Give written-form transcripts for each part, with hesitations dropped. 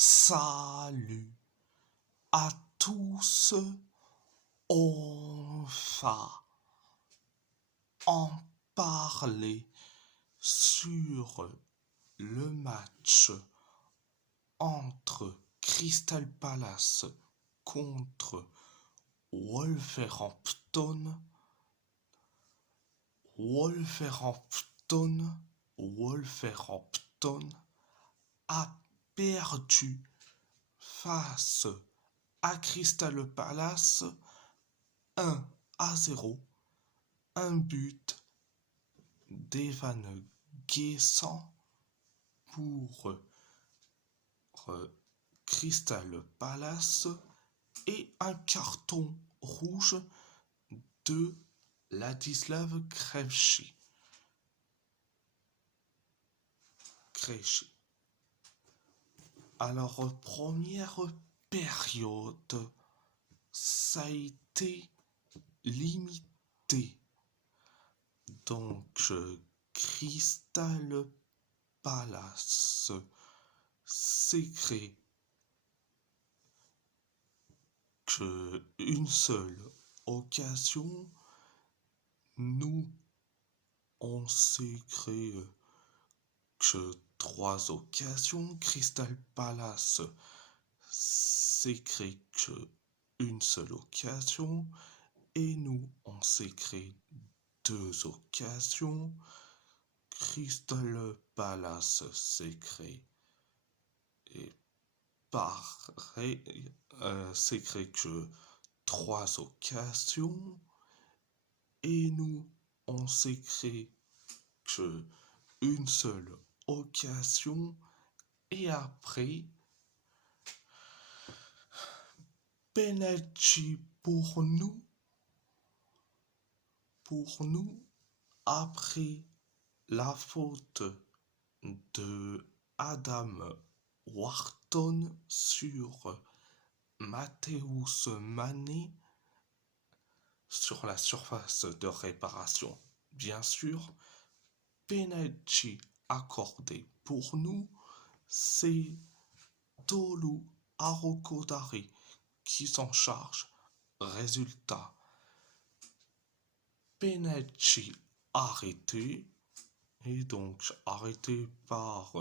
Salut à tous, on va en parler sur le match entre Crystal Palace contre Wolverhampton. Wolverhampton a perdu face à Crystal Palace 1-0, un but d'Evan Guessant pour Crystal Palace et un carton rouge de Ladislav Krejci. Alors, première période, ça a été limité. Donc, Crystal Palace s'est créé qu'une seule occasion. Nous, on s'est créé que 3 occasions. Crystal Palace s'est créé qu'une seule occasion. Et nous, on s'est créé 2 occasions. Crystal Palace s'est créé et pareil, s'est créé que 3 occasions. Et nous, on s'est créé que une seule occasion. Et après, penalty pour nous, après la faute de Adam Wharton sur Mateusz Mané sur la surface de réparation. Bien sûr, penalty accordé pour nous, c'est Tolu Arokodare qui s'en charge. Résultat, penalty arrêté, et donc arrêté par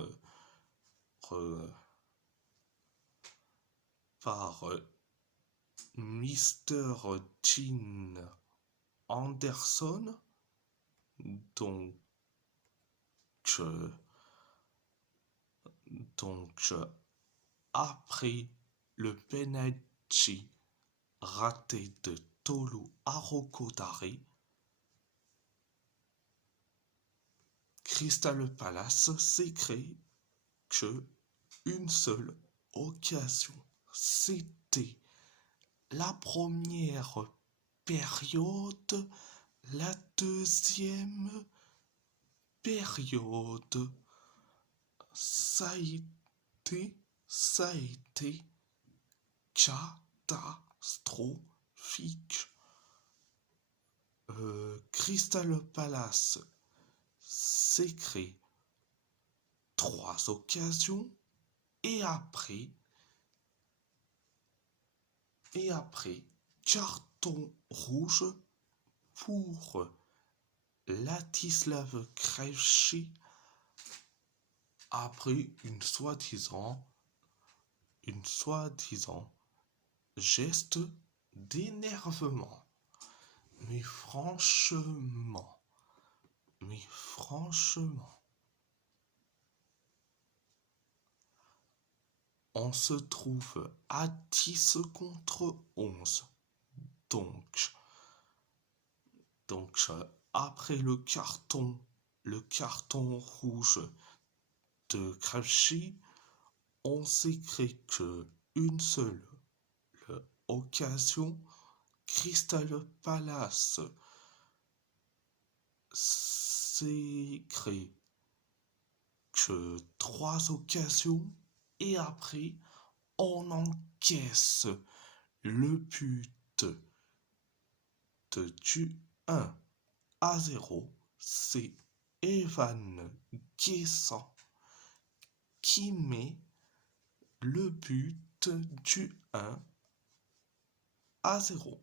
Mr. Dean Anderson. Donc après le penalty raté de Tolu Arokodare, Crystal Palace s'est créé que une seule occasion. C'était la première période. La deuxième période, ça a été catastrophique. Crystal Palace s'est créé 3 occasions et après, carton rouge pour Ladislav Krejci après une soi-disant geste d'énervement. Mais franchement, on se trouve à 10 contre 11. Donc, après le carton rouge de Krejci, on s'est créé qu'une seule occasion. Crystal Palace s'est créé que 3 occasions et après on encaisse le but du 1-0. C'est Evan Guessant qui met le but du 1-0.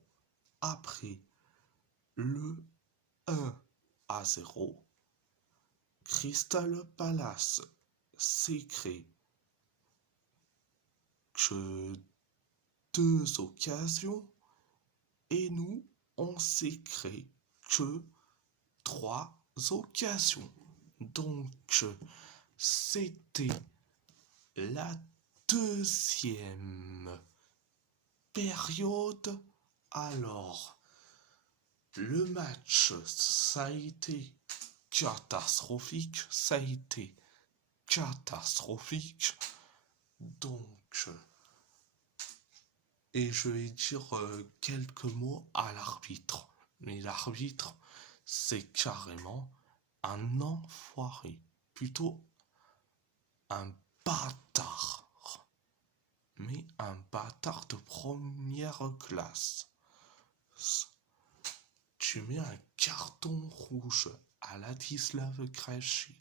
Après le 1-0, Crystal Palace s'est créé que 2 occasions et nous, on s'est créé que 3 occasions. Donc, c'était la deuxième période. Alors, le match, ça a été catastrophique. Donc, et je vais dire quelques mots à l'arbitre. Mais l'arbitre, c'est carrément un enfoiré. Plutôt un bâtard. Mais un bâtard de première classe. Tu mets un carton rouge à Ladislav Krejci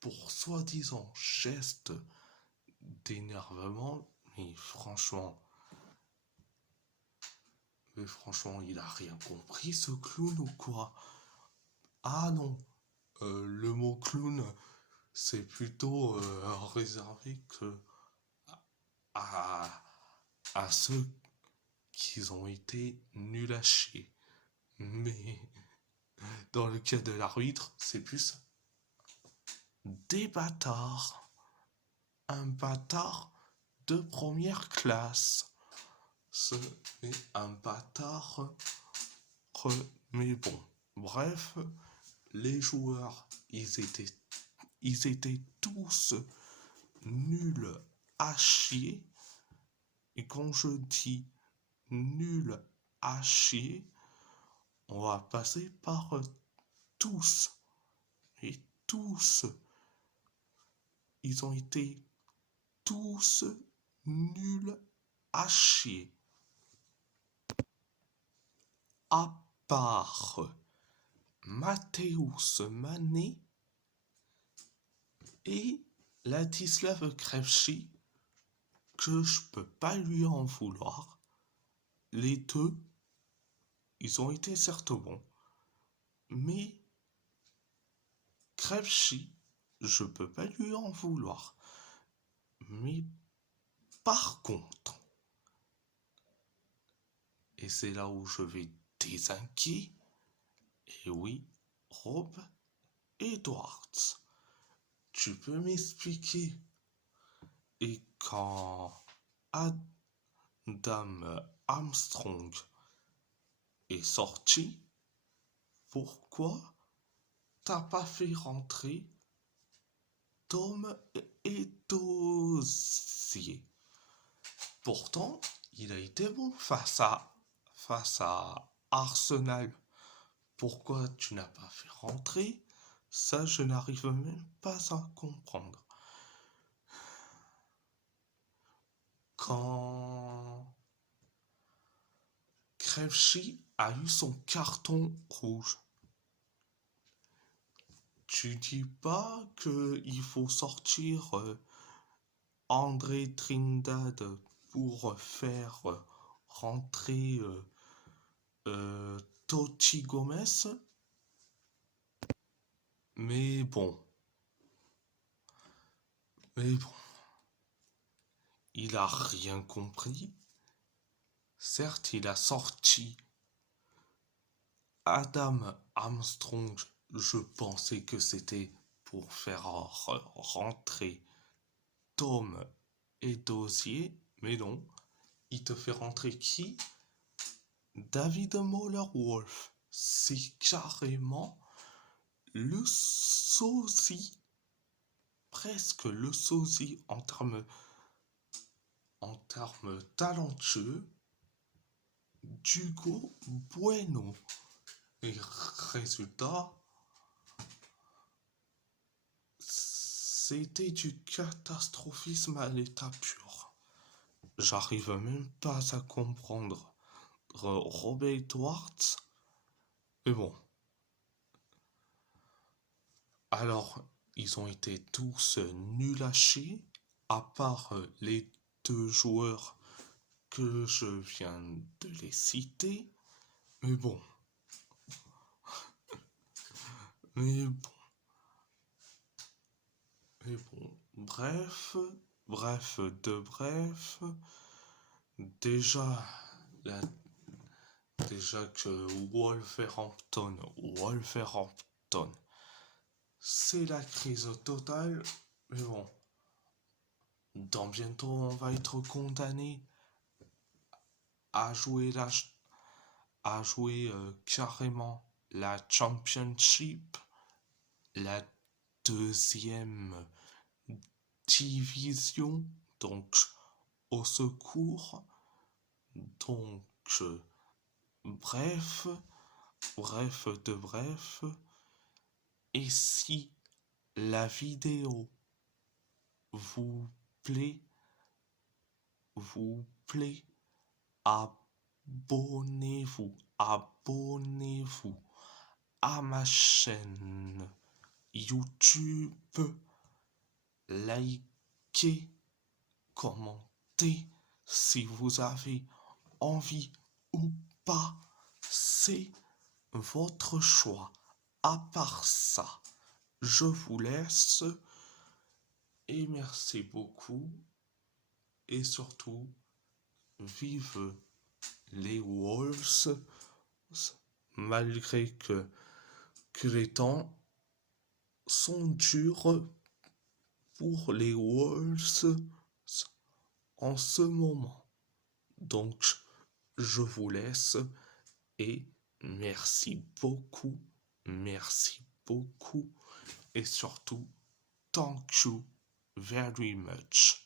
pour soi-disant geste d'énervement, mais franchement, il a rien compris ce clown ou quoi? Ah non, le mot clown, c'est plutôt réservé que à, à ceux qui ont été nuls à chier. Mais dans le cas de l'arbitre, c'est plus des bâtards. Un bâtard de première classe. C'est un bâtard. Mais bon, bref, les joueurs, ils étaient tous nuls à chier. Et quand je dis nuls à chier, on va passer par tous. Et tous, ils ont été tous nuls à chier. À part Mateusz Mané et Ladislav Krejci, que je peux pas lui en vouloir. Les deux, ils ont été certes bons, mais Krejci, je peux pas lui en vouloir. Mais par contre, et c'est là où je vais désinquiéter, et oui, Rob Edwards, tu peux m'expliquer? Et quand Adam Armstrong est sorti, pourquoi t'as pas fait rentrer Tom Edozier? Pourtant, il a été bon face à Arsenal. Pourquoi tu n'as pas fait rentrer? Ça, je n'arrive même pas à comprendre. Quand Krejci a eu son carton rouge, tu dis pas qu'il faut sortir André Trindade pour faire rentrer Totti Gomez? Mais bon, il a rien compris. Certes, il a sorti Adam Armstrong. Je pensais que c'était pour faire rentrer Tom Edozier, mais non. Il te fait rentrer qui? David Moller-Wolf. C'est carrément le sosie, presque le sosie en termes talentueux d'Hugo Bueno. Et résultat, c'était du catastrophisme à l'état pur. J'arrive même pas à comprendre Robert Edwards. Mais bon. Alors, ils ont été tous nuls à chier. à part les deux joueurs que je viens de les citer, mais bon, mais bon, mais bon, bref, déjà, la- déjà que Wolverhampton, c'est la crise totale, mais bon, dans bientôt on va être condamné à jouer carrément la Championship, la deuxième division, donc au secours. Donc, bref, bref. Et si la vidéo vous plaît, abonnez-vous à ma chaîne YouTube, likez, commentez si vous avez envie ou pas, c'est votre choix. À part ça, je vous laisse et merci beaucoup et surtout, vive les Wolves malgré que les temps sont durs pour les Wolves en ce moment. Donc, je vous laisse et merci beaucoup et surtout, thank you very much.